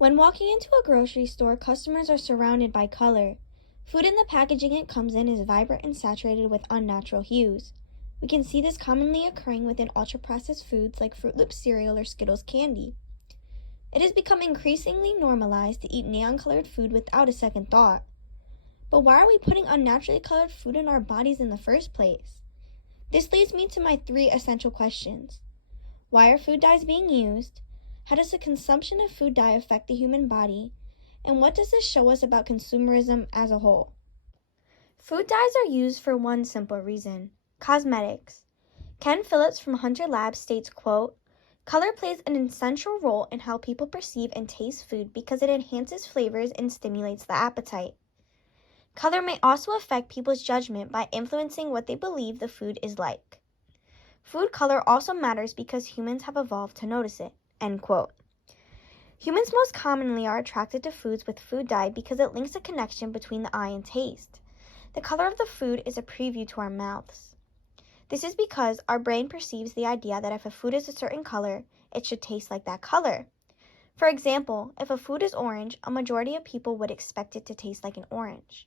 When walking into a grocery store, customers are surrounded by color. Food in the packaging it comes in is vibrant and saturated with unnatural hues. We can see this commonly occurring within ultra-processed foods like Fruit Loops cereal or Skittles candy. It has become increasingly normalized to eat neon-colored food without a second thought. But why are we putting unnaturally colored food in our bodies in the first place? This leads me to my 3 essential questions. Why are food dyes being used? How does the consumption of food dye affect the human body? And what does this show us about consumerism as a whole? Food dyes are used for one simple reason: cosmetics. Ken Phillips from Hunter Labs states, quote, "Color plays an essential role in how people perceive and taste food because it enhances flavors and stimulates the appetite. Color may also affect people's judgment by influencing what they believe the food is like. Food color also matters because humans have evolved to notice it." End quote. Humans most commonly are attracted to foods with food dye because it links a connection between the eye and taste. The color of the food is a preview to our mouths. This is because our brain perceives the idea that if a food is a certain color, it should taste like that color. For example, if a food is orange, a majority of people would expect it to taste like an orange.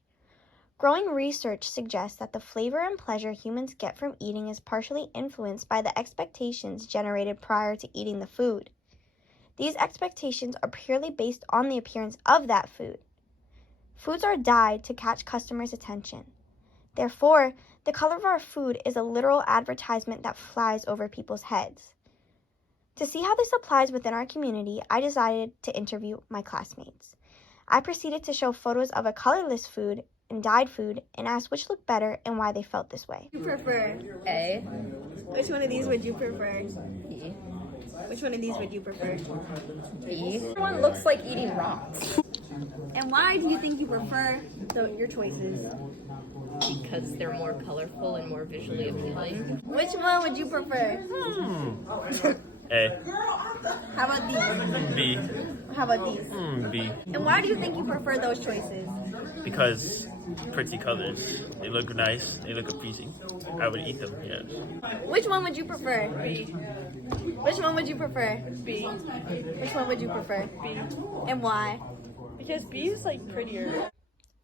Growing research suggests that the flavor and pleasure humans get from eating is partially influenced by the expectations generated prior to eating the food. These expectations are purely based on the appearance of that food. Foods are dyed to catch customers' attention. Therefore, the color of our food is a literal advertisement that flies over people's heads. To see how this applies within our community, I decided to interview my classmates. I proceeded to show photos of a colorless food and dyed food and asked which looked better and why they felt this way. You prefer A. Which one of these would you prefer? B. Which one of these would you prefer? B. Everyone looks like eating rocks. And why do you think you prefer your choices? Because they're more colorful and more visually appealing. Which one would you prefer? A. How about these? B. How about these? B. And why do you think you prefer those choices? Because pretty colors. They look nice. They look appeasing. I would eat them, yes. Which one would you prefer? B. Which one would you prefer? B. Which one would you prefer? B. And why? Because B is like prettier.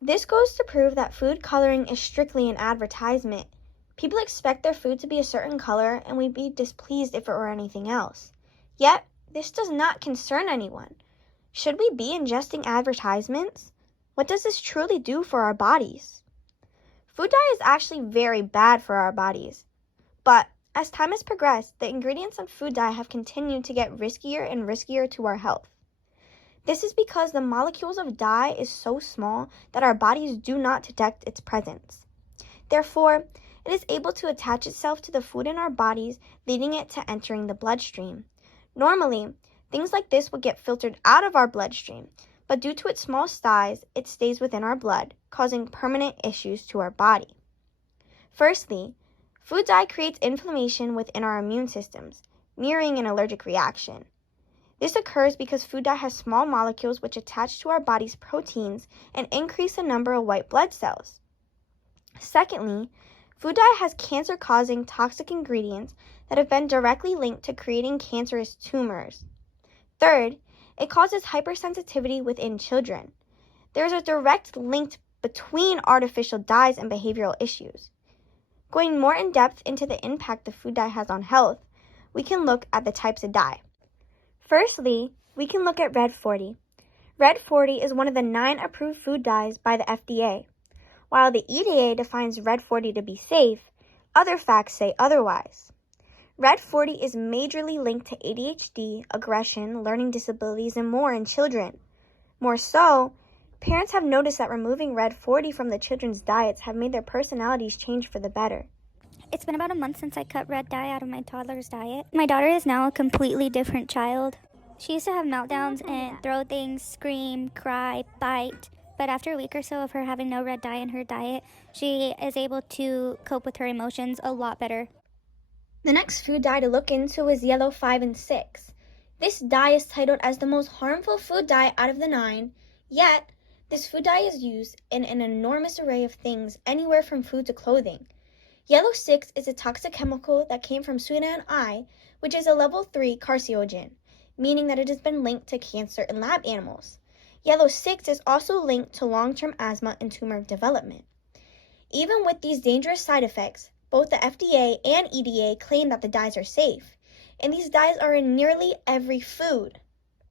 This goes to prove that food coloring is strictly an advertisement. People expect their food to be a certain color and we'd be displeased if it were anything else. Yet, this does not concern anyone. Should we be ingesting advertisements? What does this truly do for our bodies? Food dye is actually very bad for our bodies. But as time has progressed, the ingredients in food dye have continued to get riskier and riskier to our health. This is because the molecules of dye is so small that our bodies do not detect its presence. Therefore, it is able to attach itself to the food in our bodies, leading it to entering the bloodstream. Normally, things like this would get filtered out of our bloodstream, but due to its small size, it stays within our blood, causing permanent issues to our body. Firstly, food dye creates inflammation within our immune systems, mirroring an allergic reaction. This occurs because food dye has small molecules which attach to our body's proteins and increase the number of white blood cells. Secondly, food dye has cancer-causing toxic ingredients that have been directly linked to creating cancerous tumors. Third, it causes hypersensitivity within children. There is a direct link between artificial dyes and behavioral issues. Going more in depth into the impact the food dye has on health, we can look at the types of dye. Firstly, we can look at Red 40. Red 40 is one of the 9 approved food dyes by the FDA. While the EDA defines Red 40 to be safe, other facts say otherwise. Red 40 is majorly linked to ADHD, aggression, learning disabilities, and more in children. More so, parents have noticed that removing Red 40 from the children's diets have made their personalities change for the better. It's been about a month since I cut red dye out of my toddler's diet. My daughter is now a completely different child. She used to have meltdowns and throw things, scream, cry, bite. But after a week or so of her having no red dye in her diet, she is able to cope with her emotions a lot better. The next food dye to look into is yellow 5 and 6. This dye is titled as the most harmful food dye out of the 9, yet this food dye is used in an enormous array of things, anywhere from food to clothing. Yellow 6 is a toxic chemical that came from cyanide, which is a level 3 carcinogen, meaning that it has been linked to cancer in lab animals. Yellow 6 is also linked to long-term asthma and tumor development. Even with these dangerous side effects, both the FDA and EDA claim that the dyes are safe, and these dyes are in nearly every food.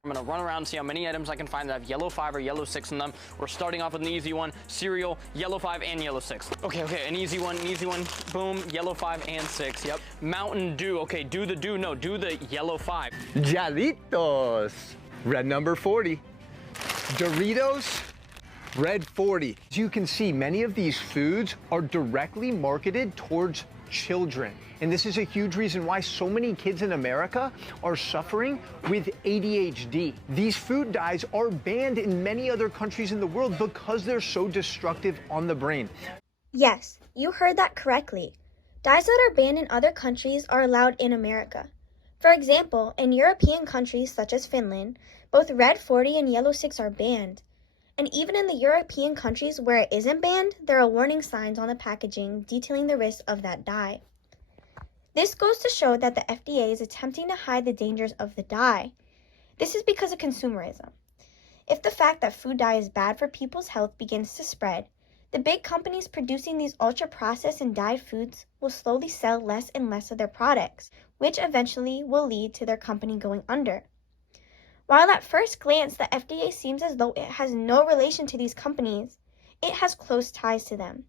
I'm gonna run around and see how many items I can find that have yellow 5 or yellow 6 in them. We're starting off with an easy one, cereal, yellow 5 and yellow 6. Okay, an easy one, boom, yellow 5 and 6, yep. Mountain Dew, okay, do the yellow 5. Jalitos, red number 40. Doritos, red 40. As you can see, many of these foods are directly marketed towards children. And this is a huge reason why so many kids in America are suffering with ADHD. These food dyes are banned in many other countries in the world because they're so destructive on the brain. Yes, you heard that correctly. Dyes that are banned in other countries are allowed in America. For example, in European countries such as Finland, both red 40 and yellow 6 are banned. And even in the European countries where it isn't banned, there are warning signs on the packaging detailing the risks of that dye. This goes to show that the FDA is attempting to hide the dangers of the dye. This is because of consumerism. If the fact that food dye is bad for people's health begins to spread, the big companies producing these ultra-processed and dyed foods will slowly sell less and less of their products, which eventually will lead to their company going under. While at first glance the FDA seems as though it has no relation to these companies, it has close ties to them.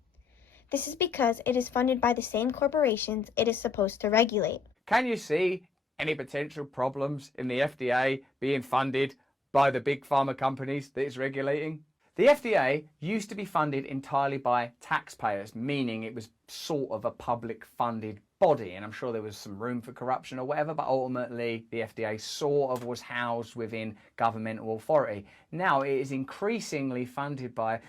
This is because it is funded by the same corporations it is supposed to regulate. Can you see any potential problems in the FDA being funded by the big pharma companies that it's regulating? The FDA used to be funded entirely by taxpayers, meaning it was sort of a public funded body, and I'm sure there was some room for corruption or whatever, but ultimately the FDA sort of was housed within governmental authority. Now it is increasingly funded by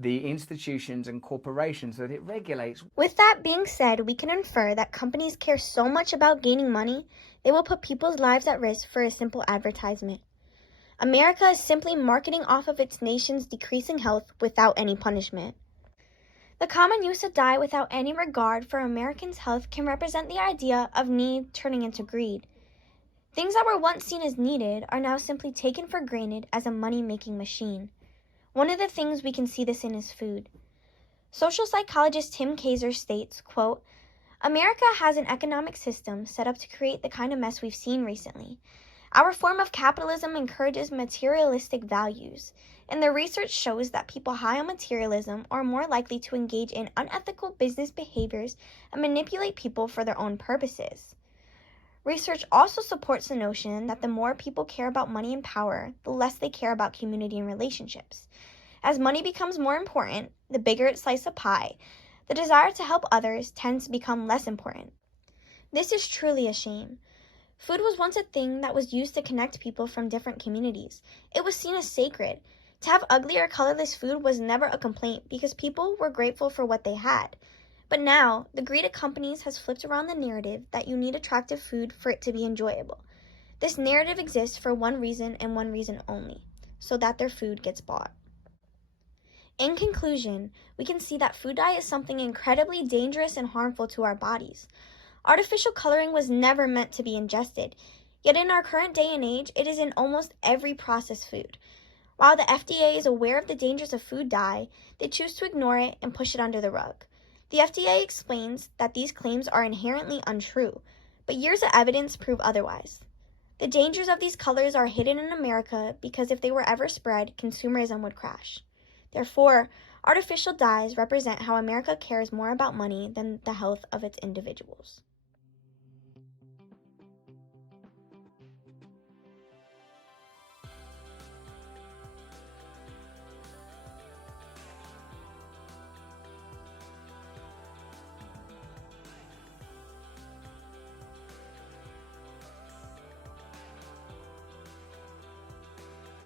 the institutions and corporations that it regulates. With that being said, we can infer that companies care so much about gaining money, they will put people's lives at risk for a simple advertisement. America is simply marketing off of its nation's decreasing health without any punishment. The common use of dye without any regard for Americans' health can represent the idea of need turning into greed. Things that were once seen as needed are now simply taken for granted as a money-making machine. One of the things we can see this in is food. Social psychologist Tim Kaiser states, quote, "America has an economic system set up to create the kind of mess we've seen recently. Our form of capitalism encourages materialistic values, and the research shows that people high on materialism are more likely to engage in unethical business behaviors and manipulate people for their own purposes." Research also supports the notion that the more people care about money and power, the less they care about community and relationships. As money becomes more important, the bigger its slice of pie, the desire to help others tends to become less important. This is truly a shame. Food was once a thing that was used to connect people from different communities. It was seen as sacred. To have ugly or colorless food was never a complaint because people were grateful for what they had. But now, the greed of companies has flipped around the narrative that you need attractive food for it to be enjoyable. This narrative exists for one reason and one reason only, so that their food gets bought. In conclusion, we can see that food dye is something incredibly dangerous and harmful to our bodies. Artificial coloring was never meant to be ingested, yet in our current day and age, it is in almost every processed food. While the FDA is aware of the dangers of food dye, they choose to ignore it and push it under the rug. The FDA explains that these claims are inherently untrue, but years of evidence prove otherwise. The dangers of these colors are hidden in America because if they were ever spread, consumerism would crash. Therefore, artificial dyes represent how America cares more about money than the health of its individuals.